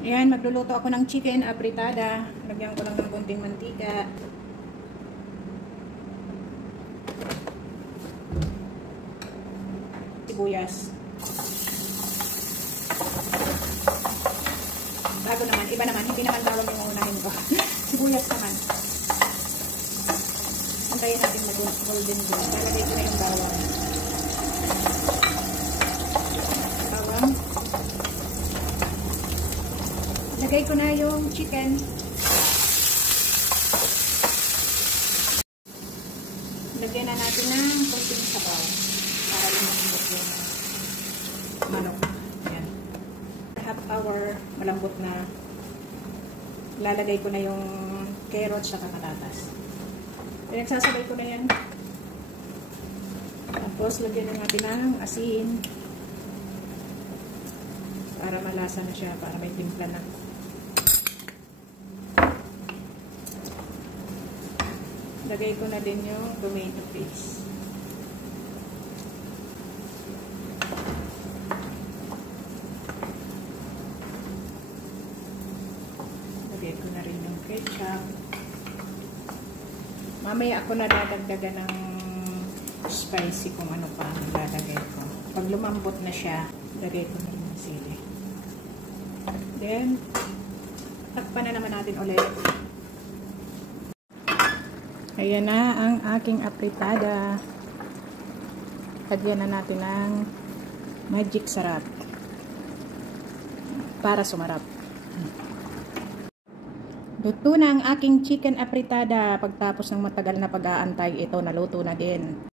Ayan, magluluto ako ng chicken apritada. Lagyan ko lang ng konting mantika. Sibuyas. Bago naman, iba naman, hindi naman bawal yung unahin ko. Sibuyas naman. Antayin natin mag-golden brown. Lalagay ko na yung bawang. Lagay ko na yung chicken. Lagyan na natin ng konting sabaw para lumambot yung manok. Ayan. Half hour malambot na. Lalagay ko na yung carrots at patatas. Pinagsasabay ko na yan. Tapos lagyan na natin ng asin para malasa na siya, para may timpla na. Lagay ko na din yung tomato paste. Lagay ko na rin yung ketchup. Mamaya ako na dadagdagan ng spicy kung ano pa ang lalagay ko. Pag lumambot na siya, lagay ko na rin ng sili. Then, takpan na naman natin ulit. Ayan na ang aking apritada. Lagyan na natin ng magic sarap para sumarap. Luto na ang aking chicken apritada. Pagtapos ng matagal na pag-aantay, ito naluto na din.